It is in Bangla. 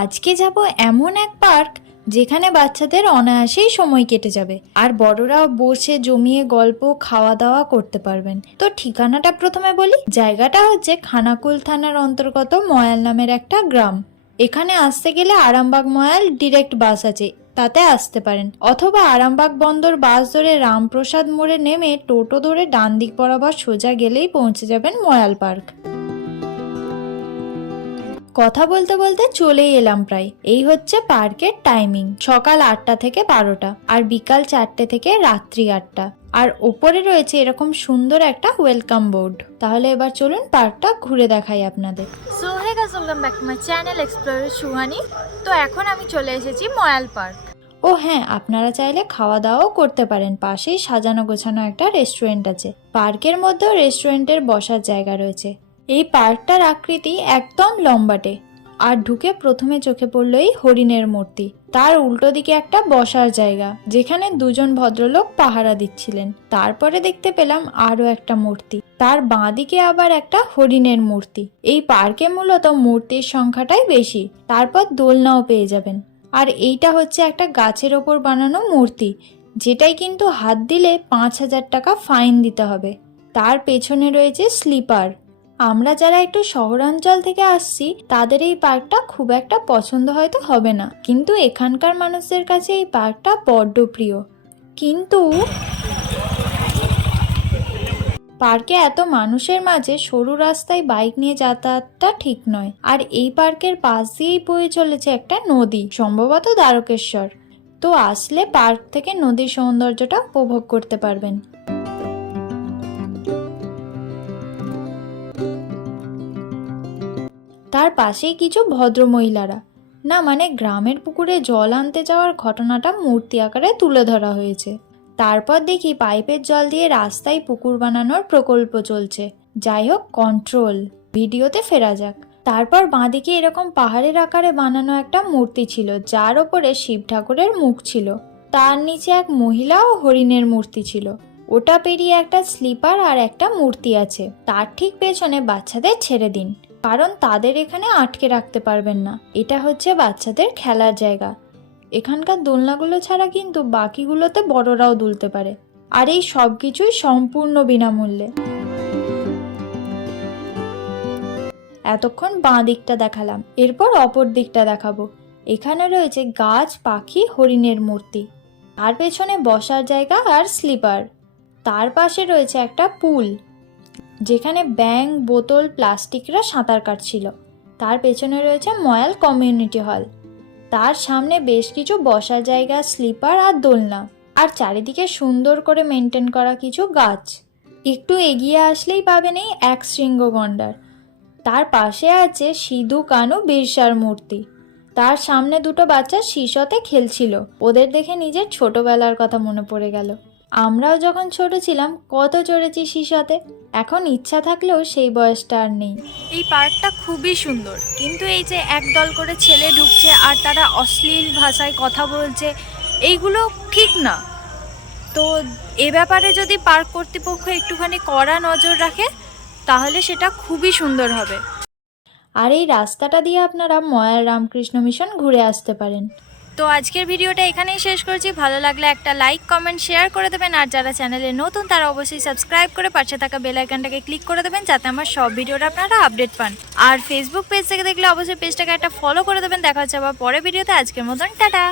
আজকে যাব এমন এক পার্ক যেখানে বাচ্চাদের অনায়াসেই সময় কেটে যাবে। আর বড়রাও বসে জমিয়ে গল্প খাওয়া দাওয়া করতে পারবেন। তো ঠিকানাটা প্রথমে বলি। জায়গাটা হচ্ছে খানাকুল থানার অন্তর্গত ময়াল নামের একটা গ্রাম। এখানে আসতে গেলে আরামবাগ ময়াল ডিরেক্ট বাস আছে, তাতে আসতে পারেন। অথবা আরামবাগ বন্দর বাস ধরে রামপ্রসাদ মোড়ে নেমে টোটো ধরে ডান দিক বরাবর সোজা গেলেই পৌঁছে যাবেন ময়াল পার্ক। কথা বলতে বলতে চলেই এলাম প্রায়। এই হচ্ছে পার্কের টাইমিং সকাল আটটা থেকে বারোটা আর বিকাল চারটে থেকে রাত্রি আটটা। আর ওপরে রয়েছে এরকম সুন্দর একটা ওয়েলকাম বোর্ড। তাহলে এবার চলুন পার্কটা ঘুরে দেখাই আপনাদের। So hey guys welcome back to my channel explorer Suhani তো এখন আমি চলে এসেছি ময়াল পার্ক ও হ্যাঁ আপনারা চাইলে খাওয়া দাওয়াও করতে পারেন। পাশেই সাজানো গোছানো একটা রেস্টুরেন্ট আছে। পার্কের মধ্যেও রেস্টুরেন্টের বসার জায়গা রয়েছে। এই পার্কটার আকৃতি একদম লম্বাটে আর ঢুকে প্রথমে চোখে পড়ল এই হরিণের মূর্তি। তার উল্টো দিকে একটা বসার জায়গা, যেখানে দুজন ভদ্রলোক পাহারা দিচ্ছিলেন। তারপরে দেখতে পেলাম আরও একটা মূর্তি। তার বাঁ দিকে আবার একটা হরিণের মূর্তি। এই পার্কে মূলত মূর্তির সংখ্যাটাই বেশি, তারপর দোলনাও পেয়ে যাবেন। আর এইটা হচ্ছে একটা গাছের ওপর বানানো মূর্তি, যেটাই কিন্তু হাত দিলে পাঁচ হাজার টাকা ফাইন দিতে হবে। তার পেছনে রয়েছে স্লিপার। আমরা যারা একটু শহরাঞ্চল থেকে আসছি, তাদের এই পার্কটা খুব একটা পছন্দ হয়তো হবে না। কিন্তু এখানকার মানুষদের কাছে এই পার্কটা বড্ড প্রিয়। কিন্তু পার্কে এত মানুষের মাঝে সরু রাস্তায় বাইক নিয়ে যাতায়াতটা ঠিক নয়। আর এই পার্কের পাশ দিয়েই বয়ে চলেছে একটা নদী, সম্ভবত দ্বারকেশ্বর। তো আসলে পার্ক থেকে নদীর সৌন্দর্যটা উপভোগ করতে পারবেন। তার পাশেই কিছু ভদ্র মহিলারা না মানে গ্রামের পুকুরে জল আনতে যাওয়ার ঘটনাটা মূর্তি আকারে তুলে ধরা হয়েছে। তারপর দেখি পাইপের জল দিয়ে রাস্তায় পুকুর বানানোর প্রকল্প চলছে। যাই হোক কন্ট্রোল ভিডিওতে ফেরা যাক। তারপর বাঁদিকে এরকম পাহাড়ের আকারে বানানো একটা মূর্তি ছিল, যার ওপরে শিব ঠাকুরের মুখ ছিল। তার নিচে এক মহিলা ও হরিণের মূর্তি ছিল। ওটা পেরিয়ে একটা স্লিপার আর একটা মূর্তি আছে। তার ঠিক পেছনে বাচ্চাদের ছেড়ে দিন। কারণ তাদের এখানে আটকে রাখতে পারবেন না। এটা হচ্ছে বাচ্চাদের খেলার জায়গা। এখানকার দোলনাগুলো ছাড়া কিন্তু বাকিগুলোতে বড়রাও দুলতে পারে। আর এই সব কিছুই সম্পূর্ণ বিনামূল্যে। এতক্ষণ বাঁ দিকটা দেখালাম। এরপর অপর দিকটা দেখাবো। এখানে রয়েছে গাছ, পাখি, হরিণের মূর্তি। তার পেছনে বসার জায়গা আর স্লিপার। তার পাশে রয়েছে একটা পুল। যেখানে ব্যাং বোতল, প্লাস্টিকরা সাঁতার কাটছিল। তার পেছনে রয়েছে ময়াল কমিউনিটি হল। তার সামনে বেশ কিছু বসার জায়গা, স্লিপার আর দোলনা। আর চারিদিকে সুন্দর করে মেনটেন করা কিছু গাছ। একটু এগিয়ে আসলেই পাবেন এই এক শৃঙ্গ গন্ডার তার পাশে আছে সিধু কানু বিরসার মূর্তি। তার সামনে দুটো বাচ্চা শিশতে খেলছিল। ওদের দেখে নিজের ছোটবেলার কথা মনে পড়ে গেল। আমরাও যখন ছোট ছিলাম কত চড়েছি শিশতে এখন ইচ্ছা থাকলেও সেই বয়সটা আর নেই। এই পার্কটা খুবই সুন্দর। কিন্তু এই যে একদল করে ছেলে ঢুকছে আর তারা অশ্লীল ভাষায় কথা বলছে এইগুলো ঠিক না। তো এ ব্যাপারে যদি পার্ক কর্তৃপক্ষ একটুখানি কড়া নজর রাখে তাহলে সেটা খুবই সুন্দর হবে। আর এই রাস্তাটা দিয়ে আপনারা ময়ার রামকৃষ্ণ মিশন ঘুরে আসতে পারেন। তো আজকের ভিডিওটা এখানেই শেষ করছি। ভালো লাগলে একটা লাইক কমেন্ট শেয়ার করে দেবেন। আর যারা চ্যানেলে নতুন, তারা অবশ্যই সাবস্ক্রাইব করে পাশে থাকা বেল আইকনটাকে ক্লিক করে দেবেন, যাতে আমার সব ভিডিওটা আপনারা আপডেট পান। আর ফেসবুক পেজ থেকে দেখলে অবশ্যই পেজটাকে একটা ফলো করে দেবেন। দেখা হচ্ছে আবার পরে ভিডিওতে। আজকের মতন, টাটা!